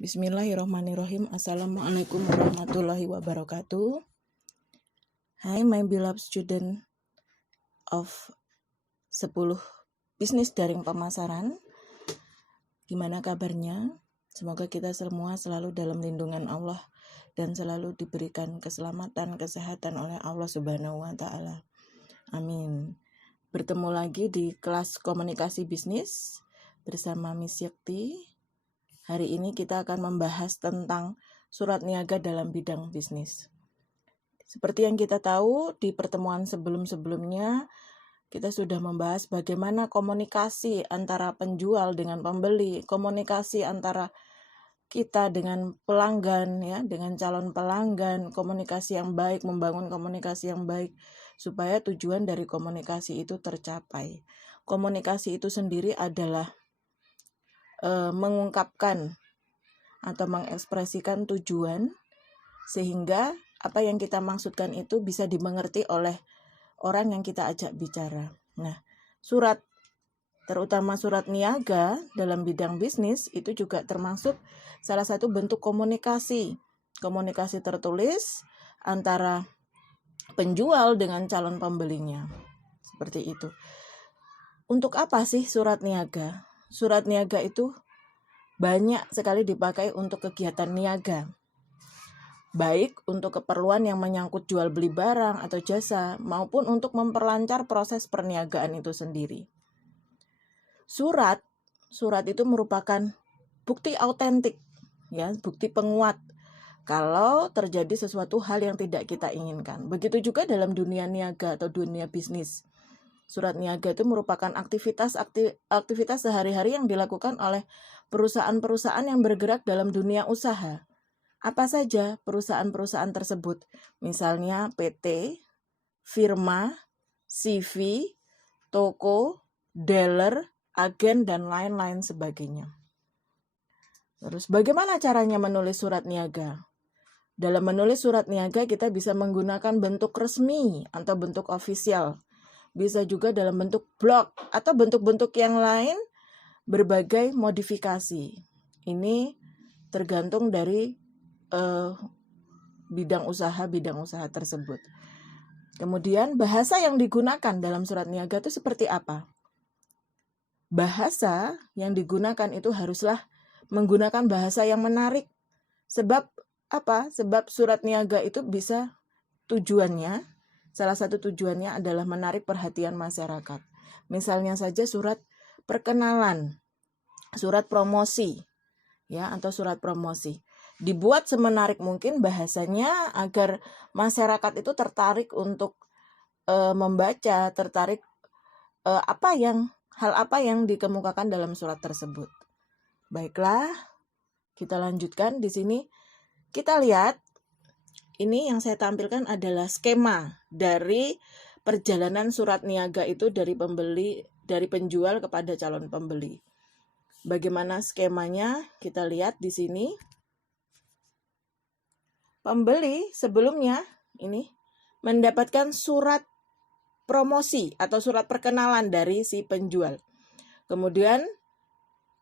Bismillahirrahmanirrahim. Assalamualaikum warahmatullahi wabarakatuh. Hai my beloved student of 10 bisnis daring pemasaran. Gimana kabarnya? Semoga kita semua selalu dalam lindungan Allah dan selalu diberikan keselamatan, kesehatan oleh Allah Subhanahu wa taala. Amin. Bertemu lagi di kelas komunikasi bisnis bersama Miss Yakti. Hari ini kita akan membahas tentang surat niaga dalam bidang bisnis. Seperti yang kita tahu di pertemuan sebelum-sebelumnya, kita sudah membahas bagaimana komunikasi antara penjual dengan pembeli, komunikasi antara kita dengan pelanggan, ya, dengan calon pelanggan, komunikasi yang baik, membangun komunikasi yang baik, supaya tujuan dari komunikasi itu tercapai. Komunikasi itu sendiri adalah mengungkapkan atau mengekspresikan tujuan sehingga apa yang kita maksudkan itu bisa dimengerti oleh orang yang kita ajak bicara. Nah, surat, terutama surat niaga dalam bidang bisnis itu juga termasuk salah satu bentuk komunikasi tertulis antara penjual dengan calon pembelinya. Seperti itu. Untuk apa sih surat niaga? Surat niaga itu banyak sekali dipakai untuk kegiatan niaga. Baik untuk keperluan yang menyangkut jual beli barang atau jasa maupun untuk memperlancar proses perniagaan itu sendiri. Surat itu merupakan bukti autentik, ya, bukti penguat kalau terjadi sesuatu hal yang tidak kita inginkan. Begitu juga dalam dunia niaga atau dunia bisnis. Surat niaga itu merupakan aktivitas sehari-hari yang dilakukan oleh perusahaan-perusahaan yang bergerak dalam dunia usaha. Apa saja perusahaan-perusahaan tersebut? Misalnya PT, firma, CV, toko, dealer, agen, dan lain-lain sebagainya. Terus bagaimana caranya menulis surat niaga? Dalam menulis surat niaga kita bisa menggunakan bentuk resmi atau bentuk ofisial. Bisa juga dalam bentuk blog atau bentuk-bentuk yang lain berbagai modifikasi. Ini tergantung dari bidang usaha tersebut. Kemudian bahasa yang digunakan dalam surat niaga itu seperti apa? Bahasa yang digunakan itu haruslah menggunakan bahasa yang menarik. Sebab apa? Sebab surat niaga itu bisa tujuannya, salah satu tujuannya adalah menarik perhatian masyarakat. Misalnya saja surat perkenalan, surat promosi, ya, atau surat promosi. Dibuat semenarik mungkin bahasanya agar masyarakat itu tertarik untuk membaca, tertarik hal apa yang dikemukakan dalam surat tersebut. Baiklah, kita lanjutkan di sini. Kita lihat. Ini yang saya tampilkan adalah skema dari perjalanan surat niaga itu dari penjual kepada calon pembeli. Bagaimana skemanya? Kita lihat di sini. Pembeli sebelumnya ini mendapatkan surat promosi atau surat perkenalan dari si penjual. Kemudian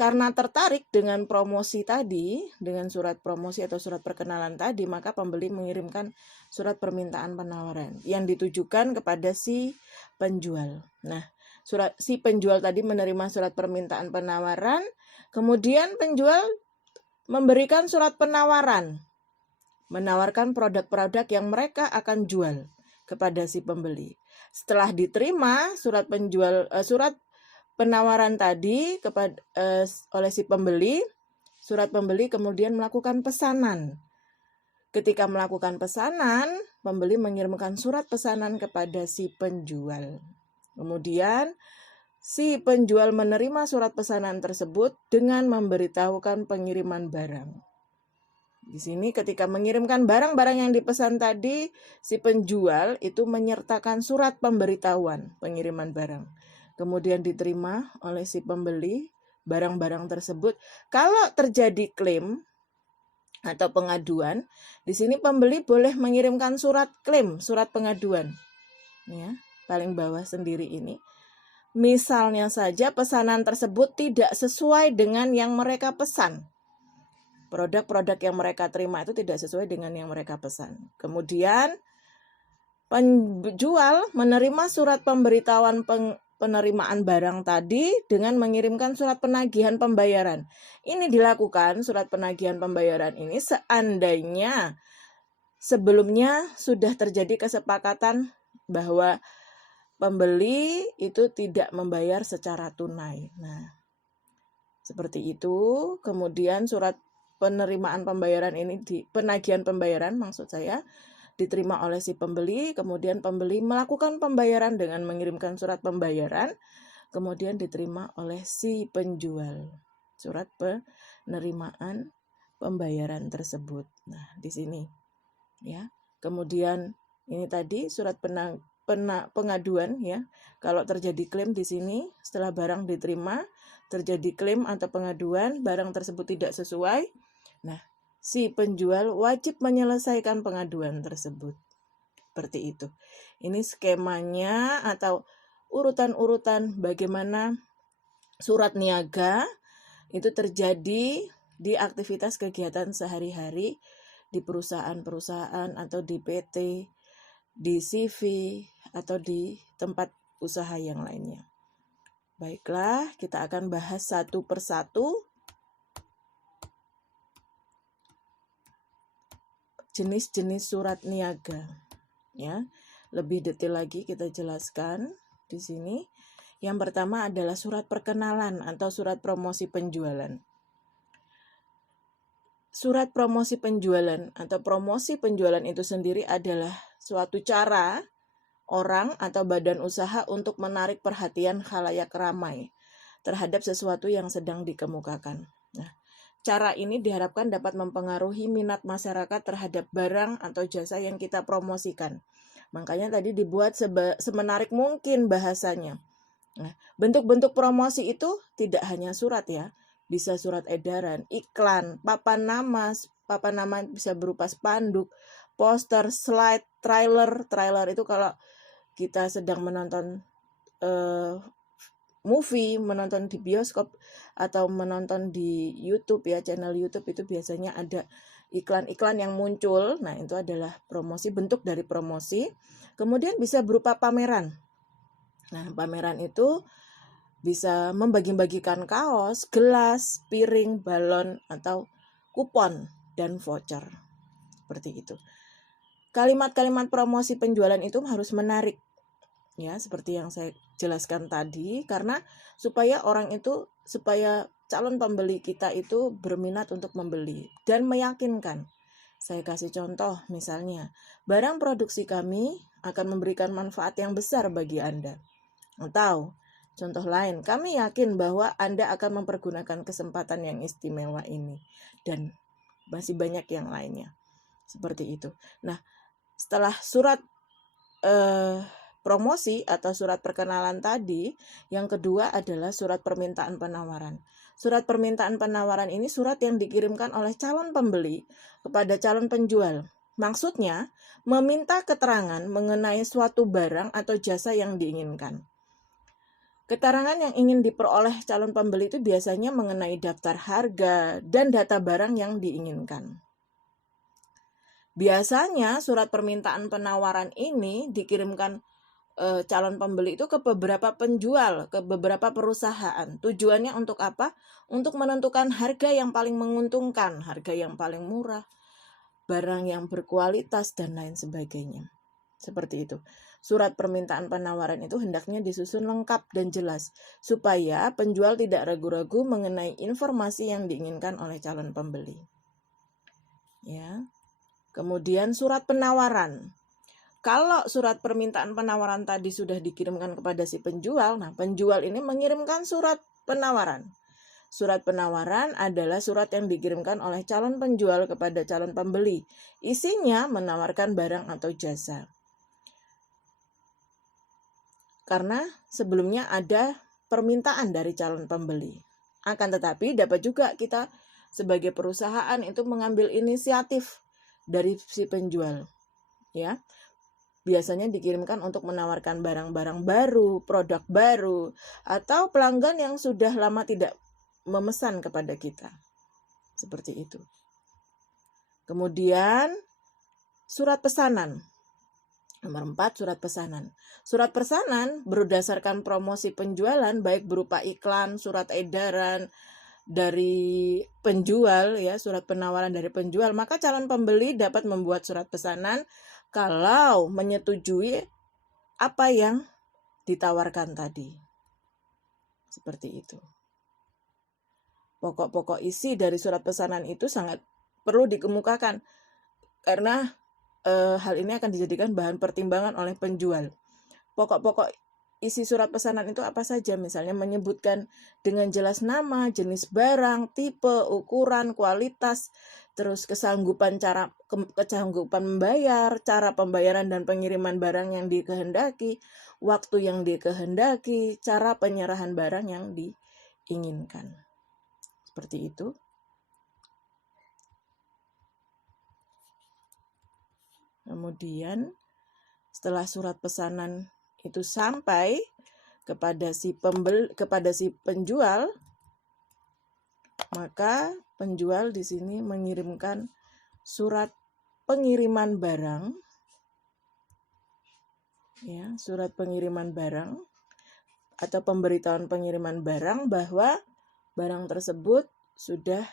karena tertarik dengan promosi tadi, dengan surat promosi atau surat perkenalan tadi, maka pembeli mengirimkan surat permintaan penawaran yang ditujukan kepada si penjual. Nah, si penjual tadi menerima surat permintaan penawaran, kemudian penjual memberikan surat penawaran, menawarkan produk-produk yang mereka akan jual kepada si pembeli. Setelah diterima surat penawaran tadi oleh si pembeli, surat pembeli kemudian melakukan pesanan. Ketika melakukan pesanan, pembeli mengirimkan surat pesanan kepada si penjual. Kemudian si penjual menerima surat pesanan tersebut dengan memberitahukan pengiriman barang. Di sini ketika mengirimkan barang-barang yang dipesan tadi, si penjual itu menyertakan surat pemberitahuan pengiriman barang. Kemudian diterima oleh si pembeli barang-barang tersebut. Kalau terjadi klaim atau pengaduan, di sini pembeli boleh mengirimkan surat klaim, surat pengaduan. Ya, paling bawah sendiri ini. Misalnya saja pesanan tersebut tidak sesuai dengan yang mereka pesan. Produk-produk yang mereka terima itu tidak sesuai dengan yang mereka pesan. Kemudian penjual menerima surat pemberitahuan penerimaan barang tadi dengan mengirimkan surat penagihan pembayaran. Ini dilakukan surat penagihan pembayaran ini seandainya sebelumnya sudah terjadi kesepakatan bahwa pembeli itu tidak membayar secara tunai. Nah, seperti itu. Kemudian surat penerimaan pembayaran ini, penagihan pembayaran maksud saya, diterima oleh si pembeli, kemudian pembeli melakukan pembayaran dengan mengirimkan surat pembayaran, kemudian diterima oleh si penjual surat penerimaan pembayaran tersebut. Nah, di sini ya. Kemudian ini tadi surat pengaduan ya. Kalau terjadi klaim di sini setelah barang diterima, terjadi klaim atau pengaduan, barang tersebut tidak sesuai. Nah, si penjual wajib menyelesaikan pengaduan tersebut. Seperti itu. Ini skemanya atau urutan-urutan bagaimana surat niaga itu terjadi di aktivitas kegiatan sehari-hari di perusahaan-perusahaan atau di PT, di CV, atau di tempat usaha yang lainnya. Baiklah, kita akan bahas satu persatu jenis-jenis surat niaga. Ya, lebih detail lagi kita jelaskan di sini. Yang pertama adalah surat perkenalan atau surat promosi penjualan. Surat promosi penjualan atau promosi penjualan itu sendiri adalah suatu cara orang atau badan usaha untuk menarik perhatian khalayak ramai terhadap sesuatu yang sedang dikemukakan. Nah, cara ini diharapkan dapat mempengaruhi minat masyarakat terhadap barang atau jasa yang kita promosikan. Makanya tadi dibuat semenarik mungkin bahasanya. Nah, bentuk-bentuk promosi itu tidak hanya surat ya, bisa surat edaran, iklan, papan nama bisa berupa spanduk, poster, slide, trailer itu kalau kita sedang menonton movie, menonton di bioskop atau menonton di YouTube ya, channel YouTube itu biasanya ada iklan-iklan yang muncul. Nah, itu adalah promosi, bentuk dari promosi. Kemudian bisa berupa pameran. Nah, pameran itu bisa membagi-bagikan kaos, gelas, piring, balon, atau kupon dan voucher. Seperti itu. Kalimat-kalimat promosi penjualan itu harus menarik. Ya, seperti yang saya jelaskan tadi, karena supaya calon pembeli kita itu berminat untuk membeli dan meyakinkan. Saya kasih contoh, misalnya, barang produksi kami akan memberikan manfaat yang besar bagi Anda. Atau contoh lain, kami yakin bahwa Anda akan mempergunakan kesempatan yang istimewa ini. Dan masih banyak yang lainnya. Seperti itu. Nah, setelah surat promosi atau surat perkenalan tadi, yang kedua adalah surat permintaan penawaran. Surat permintaan penawaran ini surat yang dikirimkan oleh calon pembeli kepada calon penjual. Maksudnya, meminta keterangan mengenai suatu barang atau jasa yang diinginkan. Keterangan yang ingin diperoleh calon pembeli itu biasanya mengenai daftar harga dan data barang yang diinginkan. Biasanya surat permintaan penawaran ini dikirimkan calon pembeli itu ke beberapa penjual, ke beberapa perusahaan. Tujuannya untuk apa? Untuk menentukan harga yang paling menguntungkan, harga yang paling murah, barang yang berkualitas, dan lain sebagainya. Seperti itu. Surat permintaan penawaran itu hendaknya disusun lengkap dan jelas, supaya penjual tidak ragu-ragu mengenai informasi yang diinginkan oleh calon pembeli. Ya. Kemudian surat penawaran. Kalau surat permintaan penawaran tadi sudah dikirimkan kepada si penjual, nah penjual ini mengirimkan surat penawaran. Surat penawaran adalah surat yang dikirimkan oleh calon penjual kepada calon pembeli. Isinya menawarkan barang atau jasa. Karena sebelumnya ada permintaan dari calon pembeli. Akan tetapi dapat juga kita sebagai perusahaan itu mengambil inisiatif dari si penjual. Ya. Biasanya dikirimkan untuk menawarkan barang-barang baru, produk baru, atau pelanggan yang sudah lama tidak memesan kepada kita. Seperti itu. Kemudian surat pesanan. Nomor 4, surat pesanan. Surat pesanan berdasarkan promosi penjualan baik berupa iklan, surat edaran dari penjual ya, surat penawaran dari penjual, maka calon pembeli dapat membuat surat pesanan kalau menyetujui apa yang ditawarkan tadi. Seperti itu. Pokok-pokok isi dari surat pesanan itu sangat perlu dikemukakan karena hal ini akan dijadikan bahan pertimbangan oleh penjual. Pokok-pokok isi surat pesanan itu apa saja? Misalnya menyebutkan dengan jelas nama, jenis barang, tipe, ukuran, kualitas, terus kesanggupan membayar, cara pembayaran dan pengiriman barang yang dikehendaki, waktu yang dikehendaki, cara penyerahan barang yang diinginkan. Seperti itu. Kemudian setelah surat pesanan itu sampai kepada si penjual, maka penjual di sini mengirimkan surat pengiriman barang, ya, surat pengiriman barang atau pemberitahuan pengiriman barang bahwa barang tersebut sudah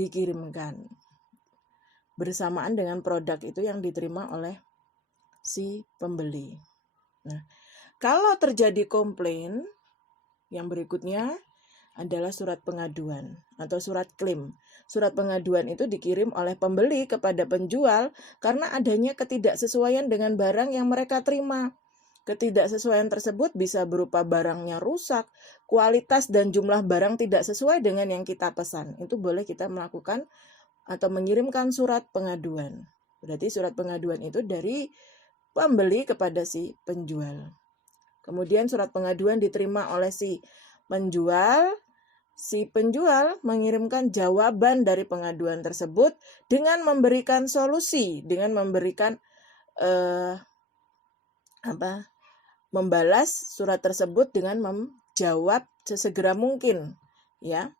dikirimkan bersamaan dengan produk itu yang diterima oleh si pembeli. Nah, kalau terjadi komplain, yang berikutnya adalah surat pengaduan atau surat klaim. Surat pengaduan itu dikirim oleh pembeli kepada penjual karena adanya ketidaksesuaian dengan barang yang mereka terima. Ketidaksesuaian tersebut bisa berupa barangnya rusak, kualitas dan jumlah barang tidak sesuai dengan yang kita pesan. Itu boleh kita melakukan atau mengirimkan surat pengaduan. Berarti surat pengaduan itu dari pembeli kepada si penjual. Kemudian surat pengaduan diterima oleh si penjual. Si penjual mengirimkan jawaban dari pengaduan tersebut dengan memberikan solusi, dengan memberikan membalas surat tersebut dengan menjawab sesegera mungkin, ya.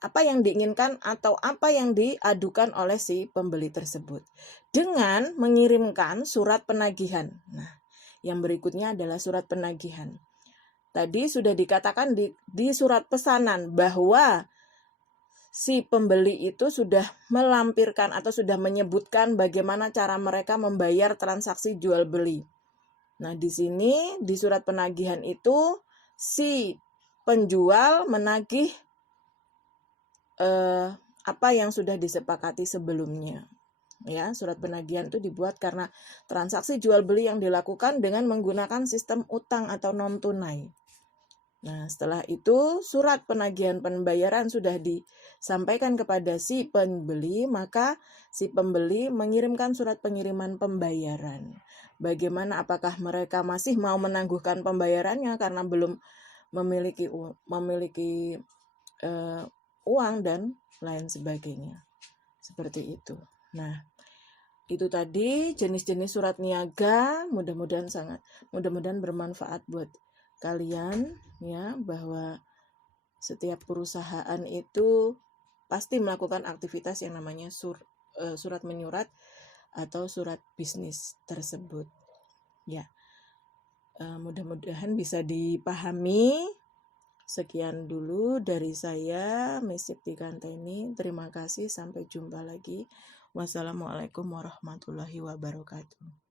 Apa yang diinginkan atau apa yang diadukan oleh si pembeli tersebut dengan mengirimkan surat penagihan. Nah, yang berikutnya adalah surat penagihan. Tadi sudah dikatakan di surat pesanan bahwa si pembeli itu sudah melampirkan atau sudah menyebutkan bagaimana cara mereka membayar transaksi jual beli. Nah, di sini di surat penagihan itu si penjual menagih apa yang sudah disepakati sebelumnya. Ya, surat penagihan itu dibuat karena transaksi jual beli yang dilakukan dengan menggunakan sistem utang atau non tunai. Nah, setelah itu surat penagihan pembayaran sudah disampaikan kepada si pembeli, maka si pembeli mengirimkan surat pengiriman pembayaran. Bagaimana, apakah mereka masih mau menangguhkan pembayarannya karena belum memiliki uang dan lain sebagainya. Seperti itu. Nah, itu tadi jenis-jenis surat niaga, mudah-mudahan bermanfaat buat kalian ya, bahwa setiap perusahaan itu pasti melakukan aktivitas yang namanya surat menyurat atau surat bisnis tersebut. Ya. Mudah-mudahan bisa dipahami. Sekian dulu dari saya, Miss Septikanteni. Terima kasih, sampai jumpa lagi. Wassalamualaikum warahmatullahi wabarakatuh.